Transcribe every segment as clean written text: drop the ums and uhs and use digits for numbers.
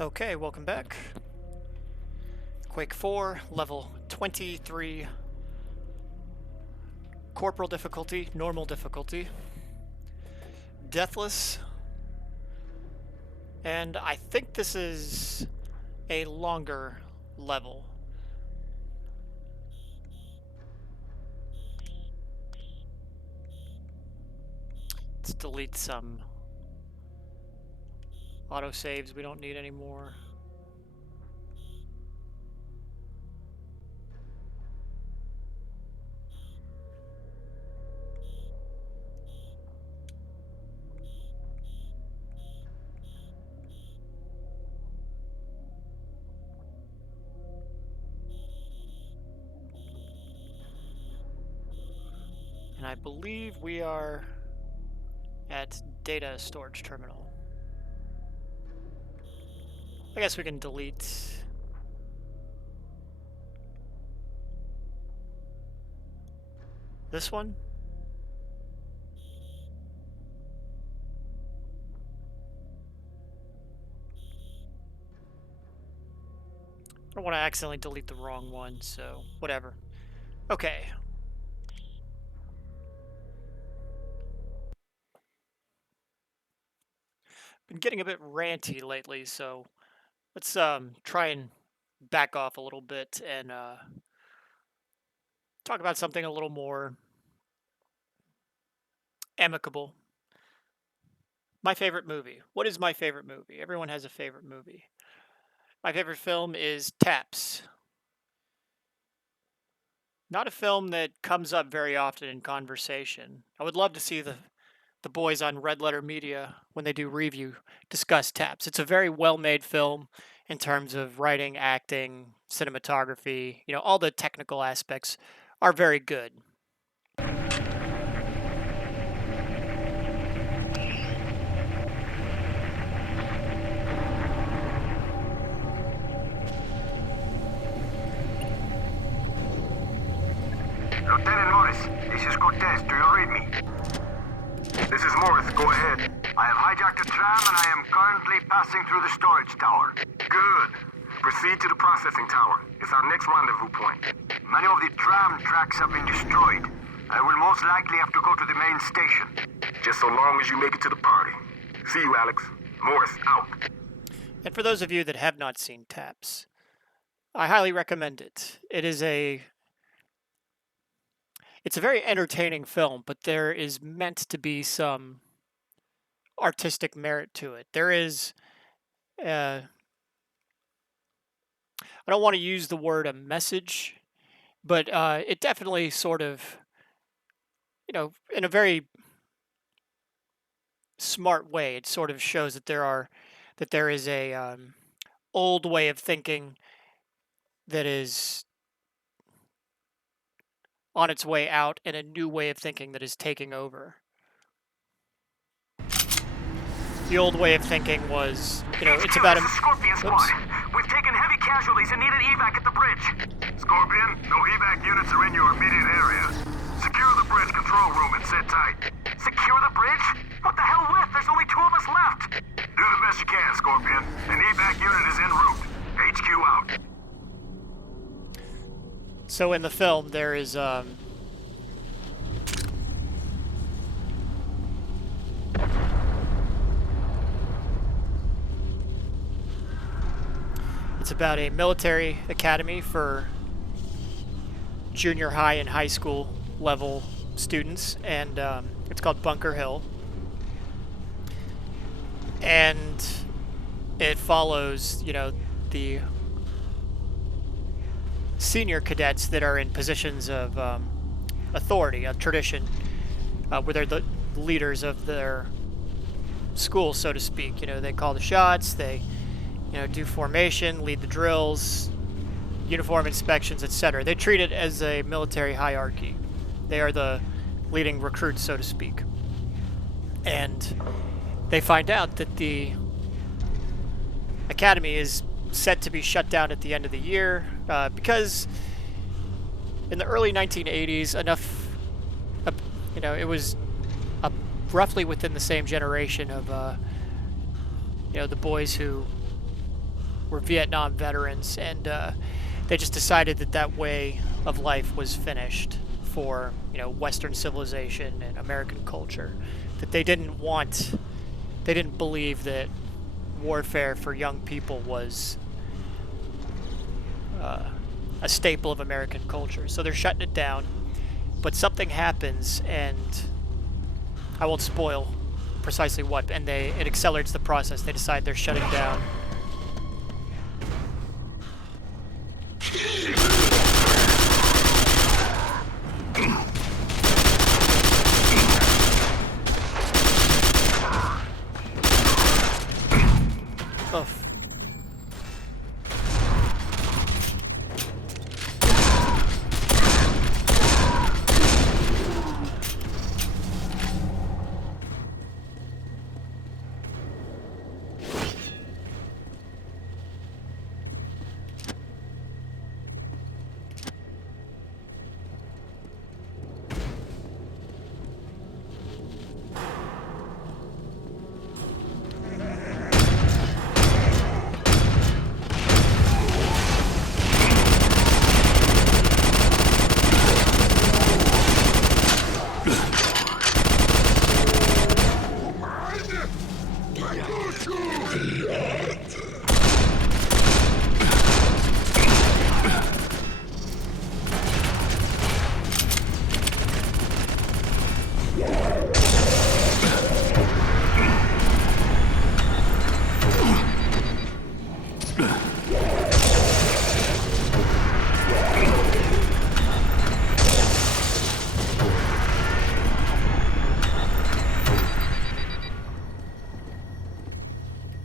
Okay, welcome back. Quake 4, level 23. Corporal difficulty, normal difficulty. Deathless. And I think this is a longer level. Let's delete some autosaves we don't need anymore. And I believe we are at data storage terminal. I guess we can delete this one. I don't want to accidentally delete the wrong one, so whatever. Okay. Been getting a bit ranty lately, so let's try and back off a little bit and talk about something a little more amicable. My favorite movie. What is my favorite movie? Everyone has a favorite movie. My favorite film is T.A.P.S. Not a film that comes up very often in conversation. I would love to see the boys on Red Letter Media, when they do review, discuss T.A.P.S. It's a very well-made film in terms of writing, acting, cinematography. You know, all the technical aspects are very good. Lieutenant Morris, this is Cortez. Do you read me? This is Morris. Go ahead. I have hijacked a tram and I am currently passing through the storage tower. Good. Proceed to the processing tower. It's our next rendezvous point. Many of the tram tracks have been destroyed. I will most likely have to go to the main station. Just so long as you make it to the party. See you, Alex. Morris, out. And for those of you that have not seen T.A.P.S., I highly recommend it. It's a very entertaining film, but there is meant to be some artistic merit to it. There is, I don't want to use the word a message, but it definitely sort of, in a very smart way, it sort of shows that there is a old way of thinking that is on its way out and a new way of thinking that is taking over. The old way of thinking was, it's about a Scorpion squad. We've taken heavy casualties and need an evac at the bridge. Scorpion, no evac units are in your immediate area. Secure the bridge control room and sit tight. Secure the bridge? What the hell with? There's only 2 of us left. Do the best you can, Scorpion. An evac unit is en route. HQ out. So in the film, there is it's about a military academy for junior high and high school level students, and it's called Bunker Hill. And it follows, the senior cadets that are in positions of authority, of tradition, where they're the leaders of their school, so to speak. They call the shots, they, do formation, lead the drills, uniform inspections, etc. They treat it as a military hierarchy. They are the leading recruits, so to speak. And they find out that the academy is set to be shut down at the end of the year because in the early 1980s, it was roughly within the same generation of, the boys who were Vietnam veterans, and they just decided that that way of life was finished for, you know, Western civilization and American culture. That they didn't believe that warfare for young people was a staple of American culture. So they're shutting it down. But something happens, and I won't spoil precisely what, and it accelerates the process. They decide they're shutting down. Oh.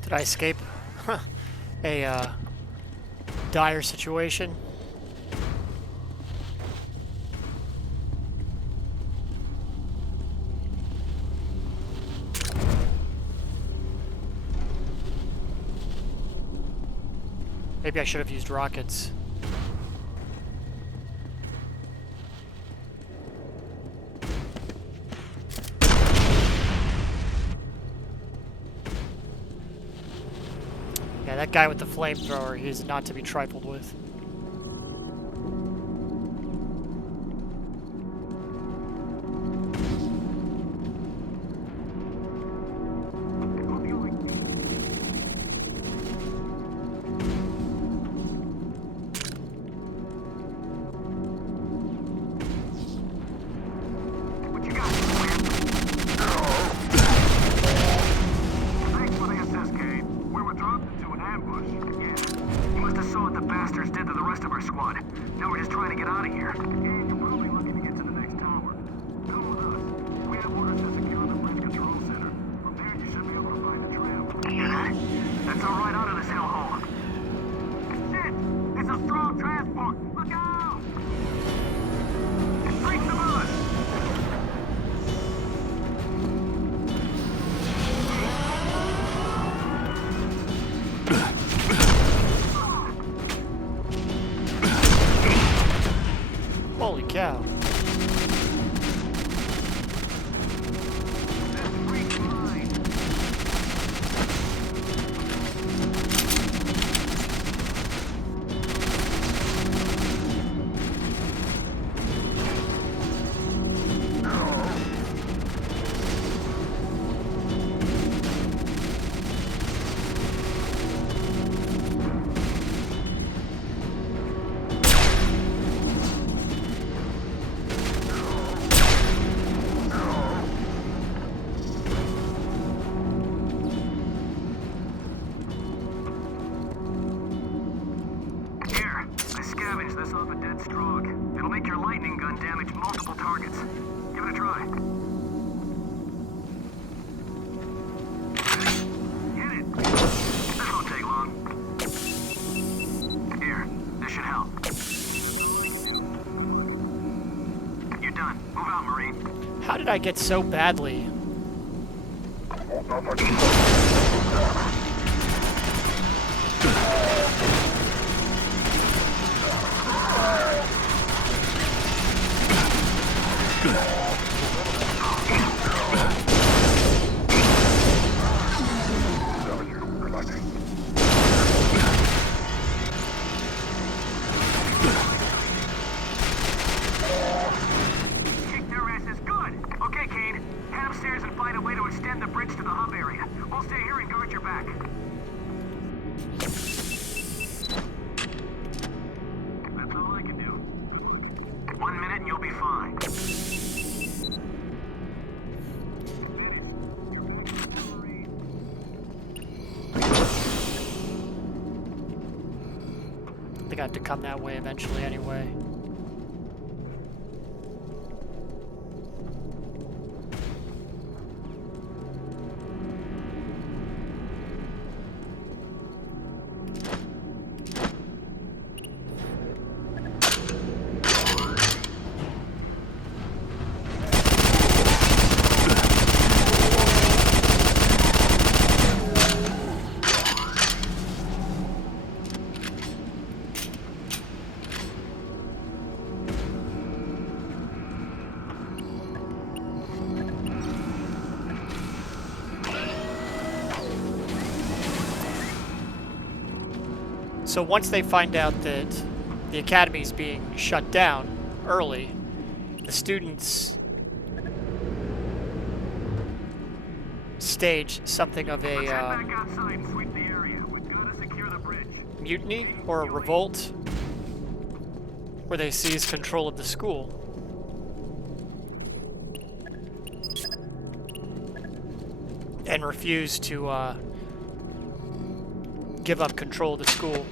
Did I escape a dire situation? Maybe I should have used rockets. Yeah, that guy with the flamethrower, he's not to be trifled with. Holy cow. How did I get so badly? bridge to the hub area. I'll stay here and guard your back. That's all I can do. 1 minute and you'll be fine. They got to come that way eventually anyway. So once they find out that the academy is being shut down early, the students stage something of Let's head a back outside and sweep the area. We've got to secure the bridge. mutiny or a revolt where they seize control of the school. And refuse to give up control of the school.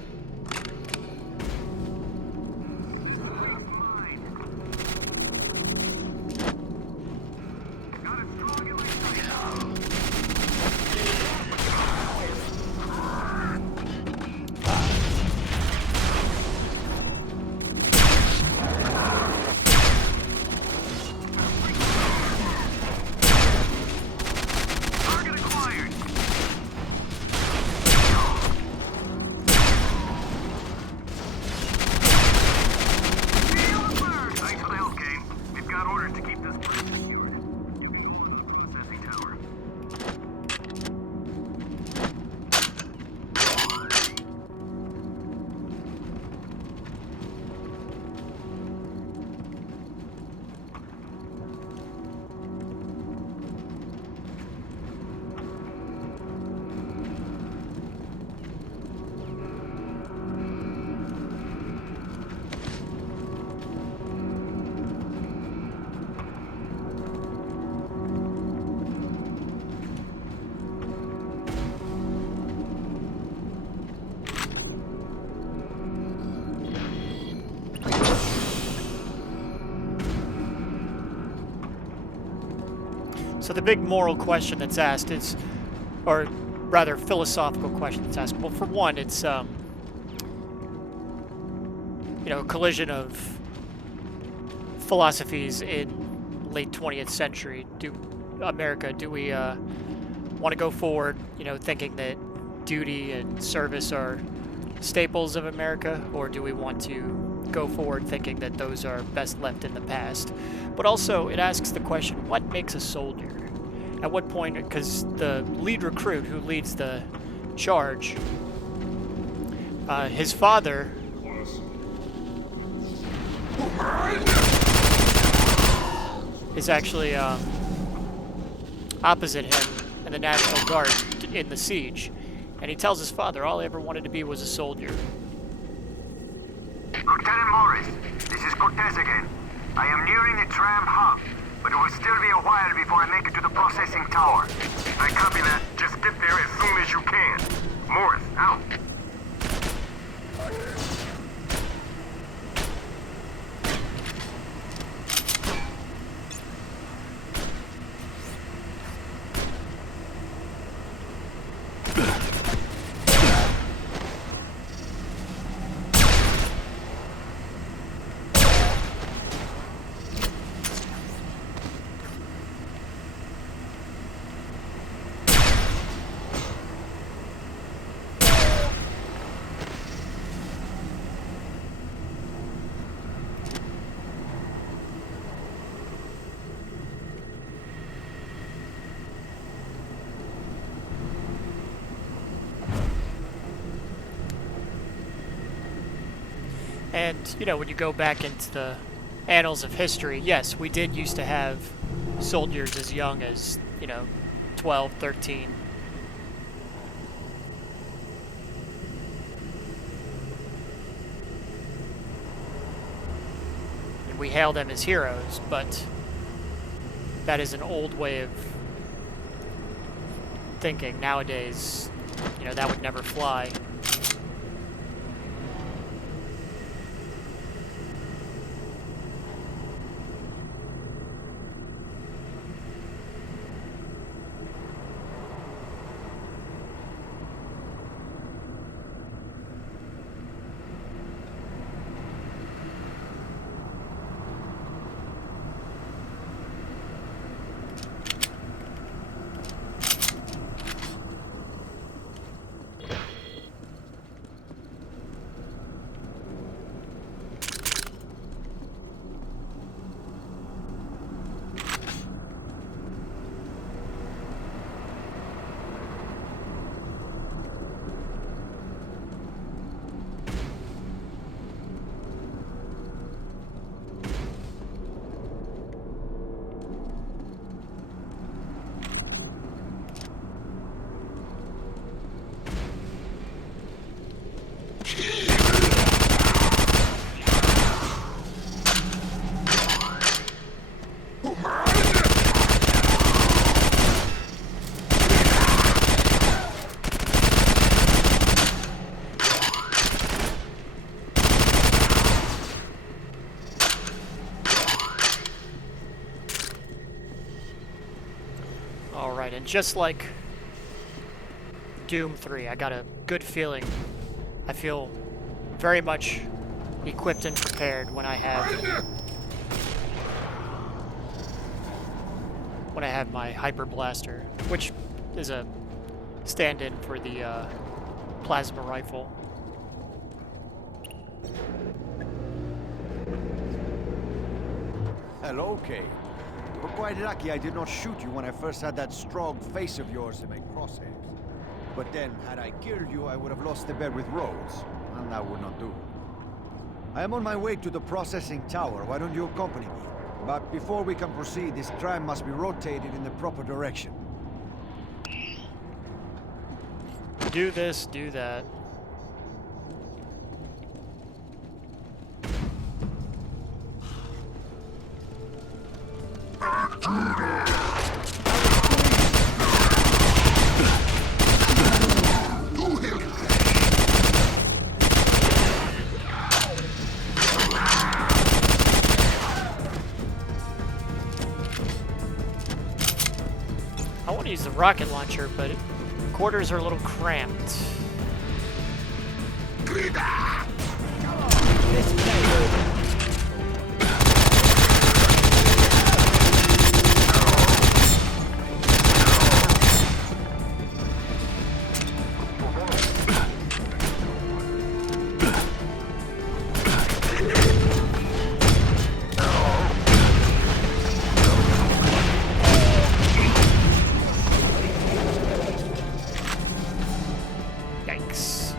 So the big moral question that's asked is, or rather philosophical question that's asked, well, for one, it's, you know, a collision of philosophies in late 20th century. Do we want to go forward, you know, thinking that duty and service are staples of America, or do we want to go forward thinking that those are best left in the past? But also, it asks the question, what makes a soldier? At what point, because the lead recruit who leads the charge, his father is actually opposite him in the National Guard in the siege. And he tells his father, all I ever wanted to be was a soldier. Lieutenant Morris, this is Cortez again. I am nearing the tram hub, but it will still be a while before I make it to the processing tower. I copy that. Just get there as soon as you can. Morris, out. And, you know, when you go back into the annals of history, yes, we did used to have soldiers as young as, you know, 12, 13. And we hail them as heroes, but that is an old way of thinking. Nowadays, you know, that would never fly. Alright, and just like Doom 3, I got a good feeling. I feel very much equipped and prepared when I have my hyper blaster, which is a stand-in for the plasma rifle. Hello, Kay. We're quite lucky I did not shoot you when I first had that strong face of yours in my crosshairs. But then, had I killed you, I would have lost the bet with Rhodes, and that would not do. I am on my way to the processing tower. Why don't you accompany me? But before we can proceed, this tram must be rotated in the proper direction. Do this, do that. I want to use the rocket launcher, but quarters are a little cramped. Yikes.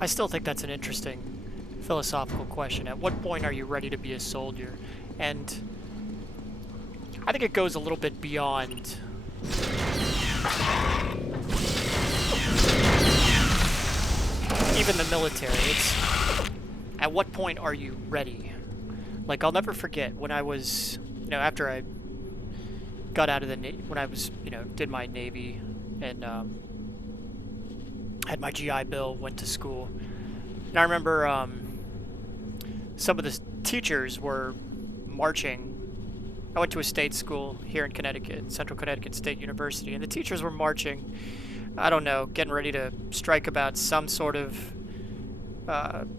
I still think that's an interesting philosophical question. At what point are you ready to be a soldier? And I think it goes a little bit beyond even the military. It's at what point are you ready? Like, I'll never forget when I was, after I got out of the when I was, did my Navy and had my GI Bill, went to school. And I remember some of the teachers were marching. I went to a state school here in Connecticut, Central Connecticut State University, and the teachers were marching, I don't know, getting ready to strike about some sort of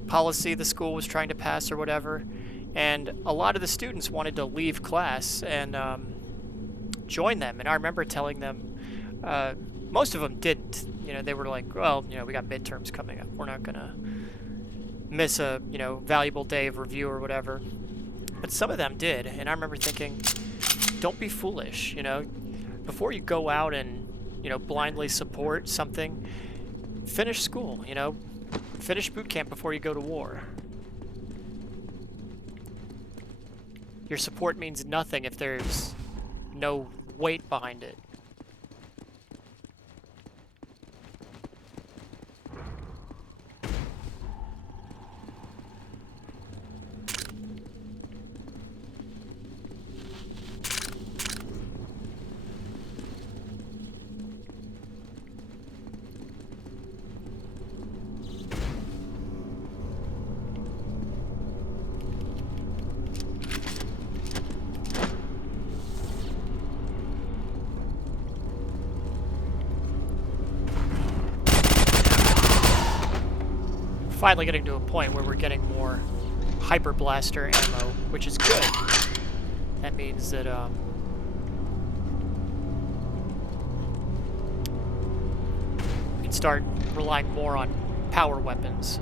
policy the school was trying to pass or whatever. And a lot of the students wanted to leave class and join them. And I remember telling them, most of them didn't. They were like, well, we got midterms coming up. We're not going to miss a, valuable day of review or whatever. But some of them did. And I remember thinking, don't be foolish, Before you go out and, blindly support something, finish school, Finish boot camp before you go to war. Your support means nothing if there's no weight behind it. Finally getting to a point where we're getting more hyper blaster ammo, which is good. That means that we can start relying more on power weapons.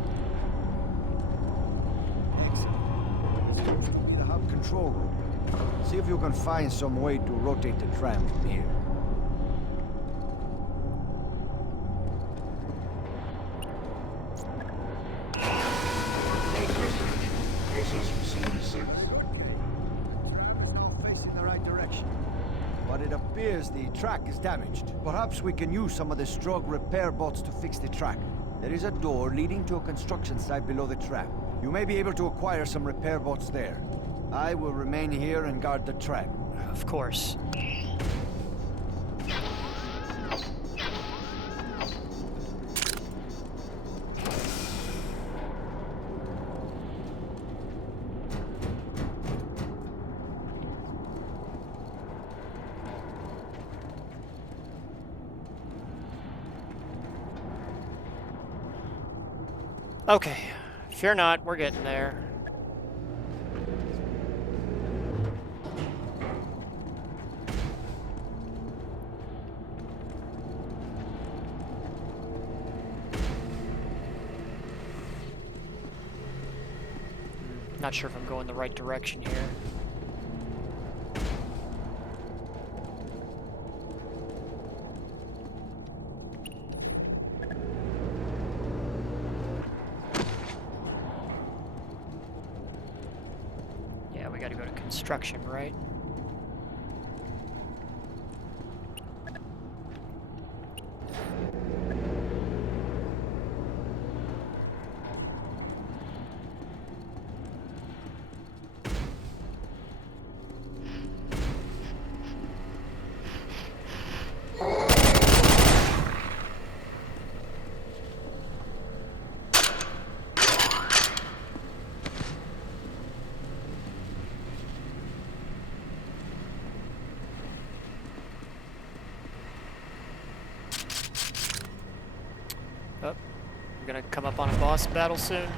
Excellent. The hub control room. See if you can find some way to rotate the tram from here. The track is damaged. Perhaps we can use some of the Strog repair bots to fix the track. There is a door leading to a construction site below the trap. You may be able to acquire some repair bots there. I will remain here and guard the trap. Of course. Okay, fear not, we're getting there. Not sure if I'm going the right direction here. Construction, right? Oh, we're gonna come up on a boss battle soon.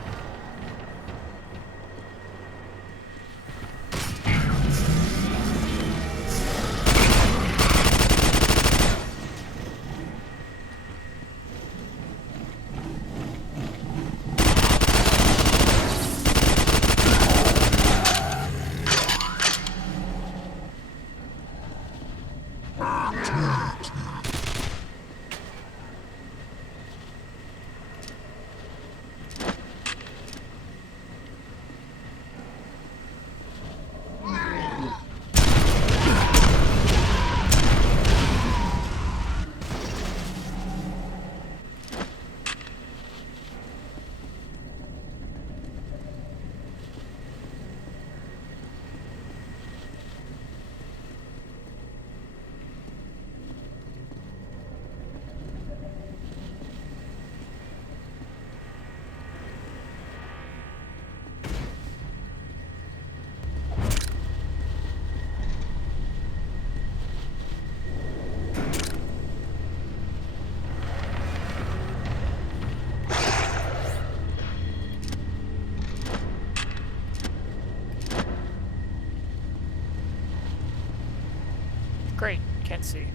Great, can't see.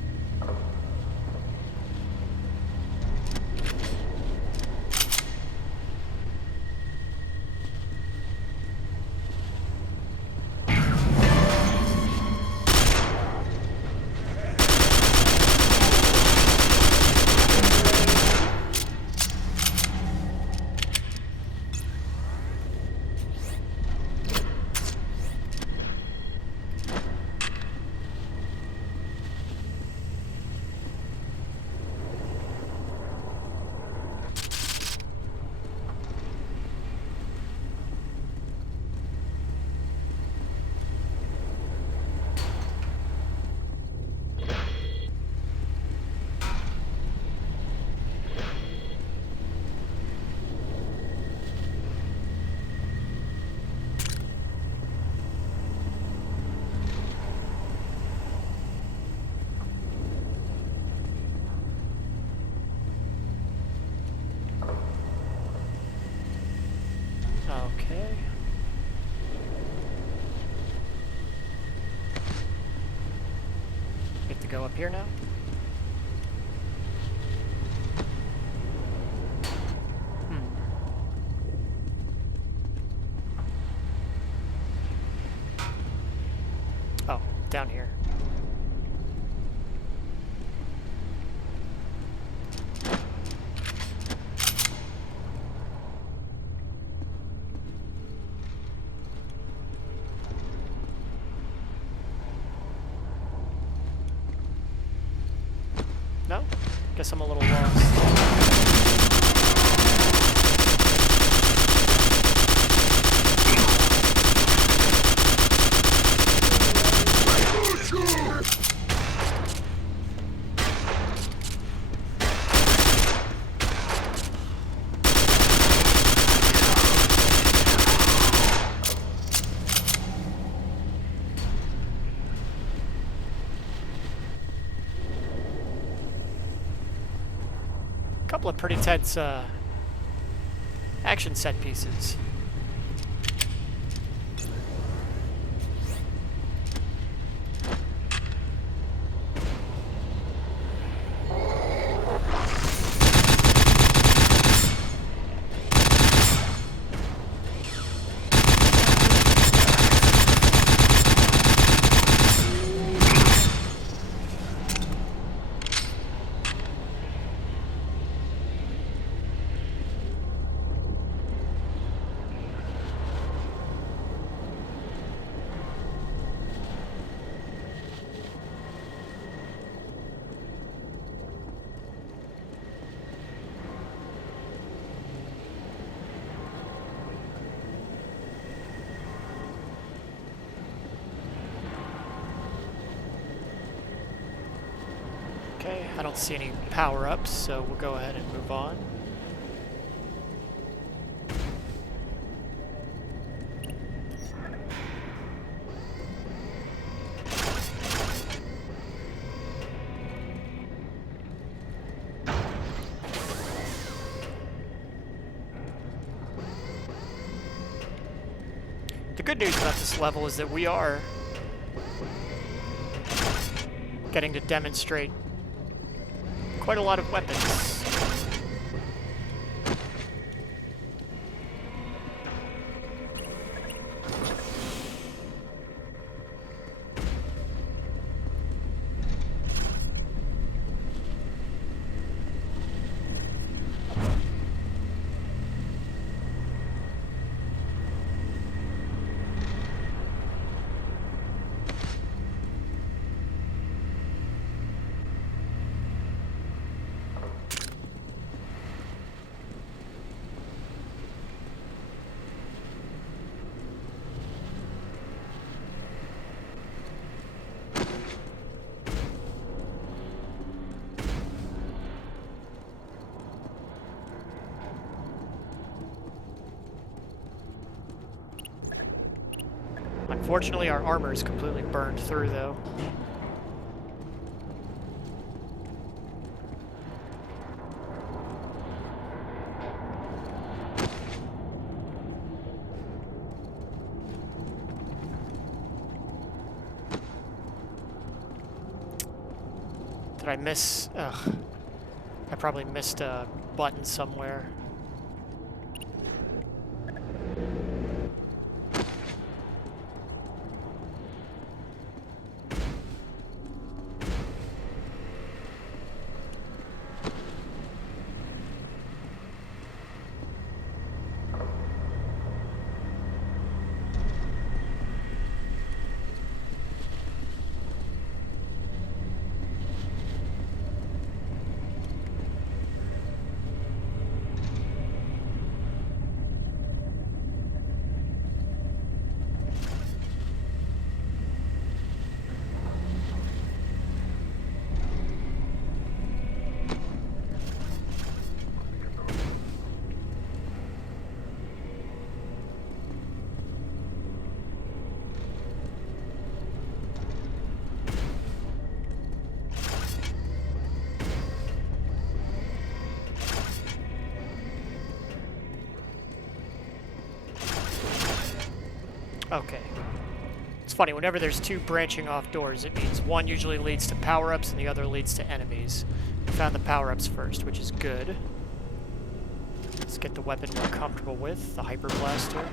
Okay. We have to go up here now? Oh, down here. No? Guess I'm a little lost. Couple of pretty tense action set pieces. Okay, I don't see any power-ups, so we'll go ahead and move on. The good news about this level is that we are getting to demonstrate quite a lot of weapons. Unfortunately, our armor is completely burned through, though. I miss? Ugh. I probably missed a button somewhere. Okay. It's funny, whenever there's two branching off doors, it means one usually leads to power-ups and the other leads to enemies. We found the power-ups first, which is good. Let's get the weapon we're comfortable with, the Hyper Blaster.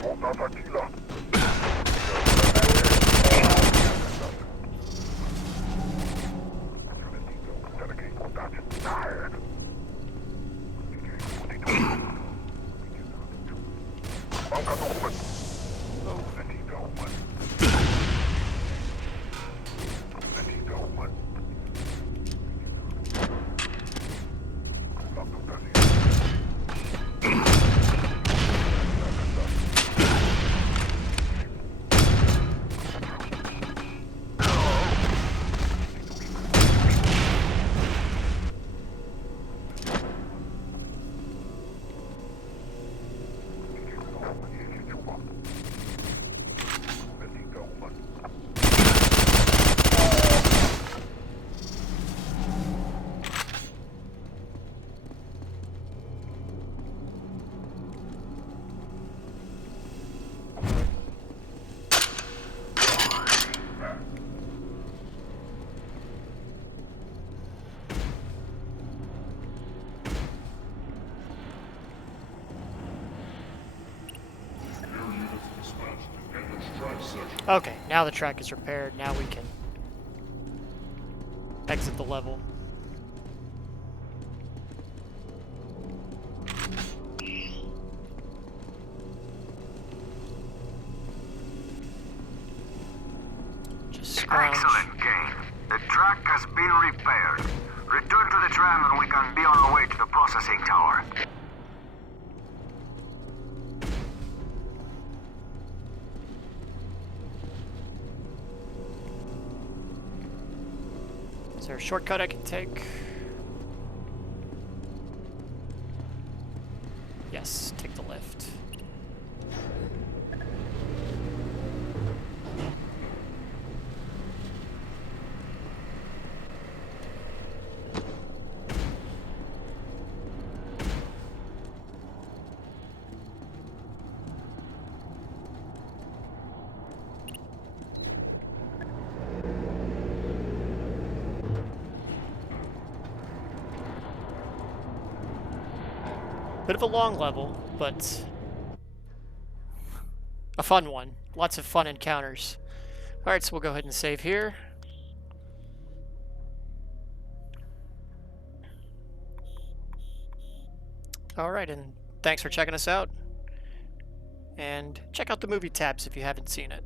Okay, now the track is repaired. Now we can exit the level. Just scrounge. Excellent, Kane. The track has been repaired. Return to the tram and we can be on our way to the processing tower. Is there a shortcut I can take? Yes, take the lift. Bit of a long level, but a fun one. Lots of fun encounters. Alright, so we'll go ahead and save here. Alright, and thanks for checking us out. And check out the movie T.A.P.S if you haven't seen it.